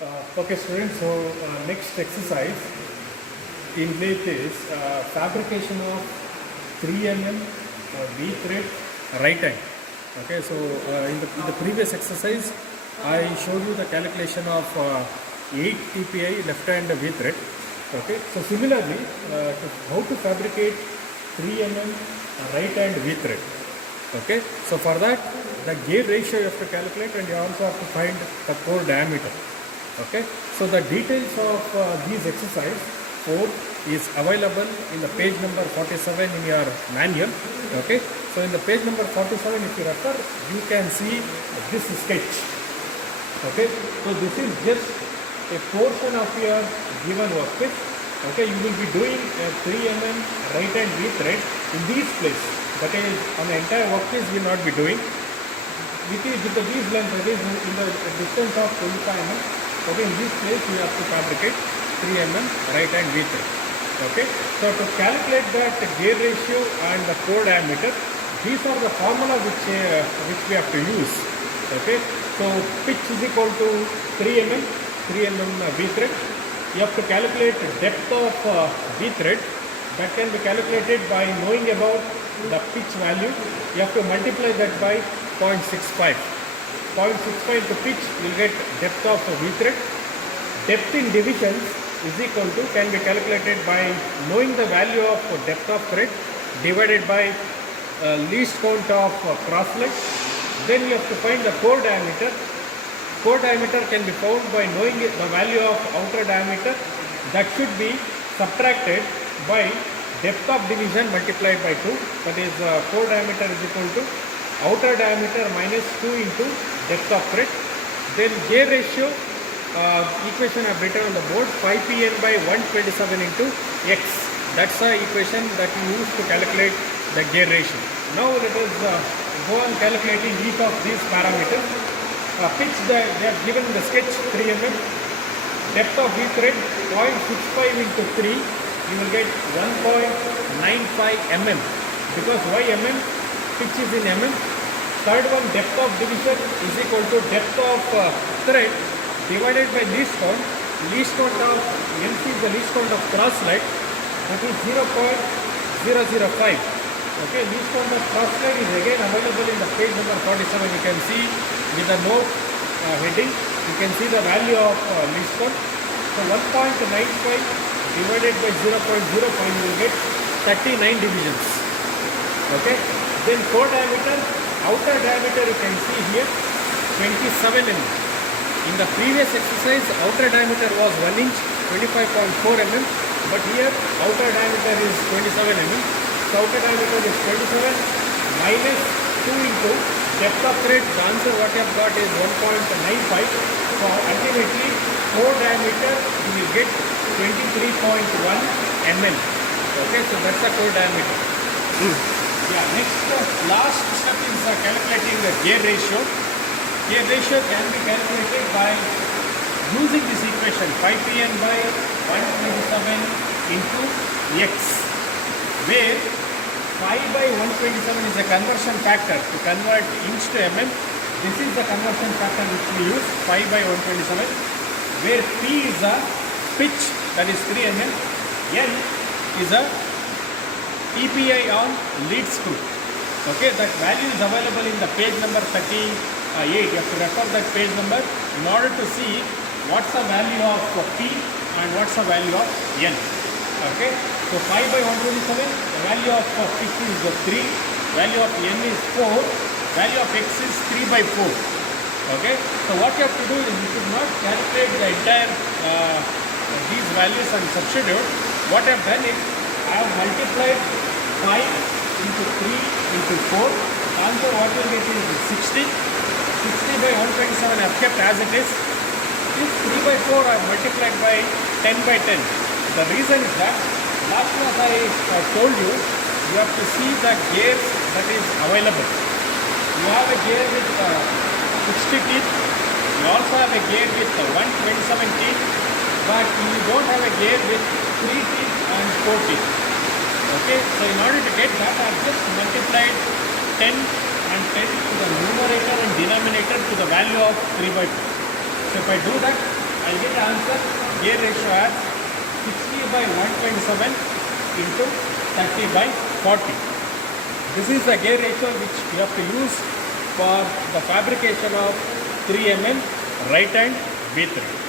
Okay, students, so next exercise in which is fabrication of 3 mm V thread right hand. Okay, so in the previous exercise, I showed you the calculation of 8 TPI left hand V thread. Okay, so similarly, how to fabricate 3 mm right hand V thread. Okay, so for that, the gear ratio you have to calculate, and you also have to find the core diameter. Okay, so the details of these exercise 4 is available in the page number 47 in your manual. Okay, so in the page number 47, if you refer, you can see this sketch. Okay, so this is just a portion of your given workpiece. Okay, you will be doing a 3 mm right hand V thread in these place. That is, on the entire workpiece we will not be doing. With these length, that is in the distance of 25 mm. Okay, in this place we have to fabricate 3 mm right hand V thread. Okay, so to calculate that gear ratio and the core diameter, these are the formula which we have to use. Okay, so pitch is equal to 3 mm V thread. You have to calculate depth of V thread. That can be calculated by knowing about the pitch value. You have to multiply that by 0.65. 0.65 to pitch, you will get depth of V thread. Depth in divisions is equal to, can be calculated by knowing the value of depth of thread divided by least count of cross leg. Then you have to find the core diameter. Core diameter can be found by knowing the value of outer diameter. That should be subtracted by depth of division multiplied by 2. That is, core diameter is equal to outer diameter minus 2 into depth of thread. Then gear ratio equation I have written on the board, 5pn by 127 into x. That's the equation that we use to calculate the gear ratio. Now let us go on calculating each of these parameters. Pitch they have given in the sketch 3 mm. Depth of V thread 0.65 into 3. You will get 1.95 mm. Because why mm? Pitch is in mm. Third one, depth of division is equal to depth of thread divided by least count. Least count of MC is the least count of cross leg. That is 0.005. Okay, least count of cross leg is again available in the page number 47. You can see with the note heading, you can see the value of least count. So 1.95 divided by 0.05, you will get 39 divisions. Okay, then core diameter, outer diameter you can see here 27 mm. In the previous exercise, outer diameter was 1 inch, 25.4 mm, but here outer diameter is 27 mm. So outer diameter is 27 minus 2 into depth of thread. The answer what you have got is 1.95. So ultimately, core diameter you will get 23.1 mm. Okay, so that's the core diameter. Yeah, next last step is calculating the gear ratio. Gear ratio can be calculated by using this equation 5pn by 127 into x, where 5 by 127 is a conversion factor to convert inch to mm. This is the conversion factor which we use, 5 by 127, where p is a pitch, that is 3 mm, n is a TPI on lead screw. Okay, that value is available in the page number 38. You have to refer that page number in order to see what's the value of P and what's the value of N. Okay, so 5 by 127, the value of pitch is 3, value of N is 4, value of X is 3 by 4. Okay, so what you have to do is you should not calculate the entire these values and substitute. What I have done is I have multiplied 5 into 3 into 4. The answer what you will get is 60. 60 by 127 I have kept as it is. This 3 by 4 I have multiplied by 10 by 10. The reason is that last class I told you, you have to see the gears that is available. You have a gear with 60 teeth. You also have a gear with 127 teeth. But you don't have a gear with 3 teeth and 4 teeth. Okay, so in order to get that, I have just multiplied 10 and 10 to the numerator and denominator to the value of 3 by 4. So if I do that, I I'll get the answer. Gear ratio as 60 by 127 into 30 by 40. This is the gear ratio which you have to use for the fabrication of 3 mm right hand V3.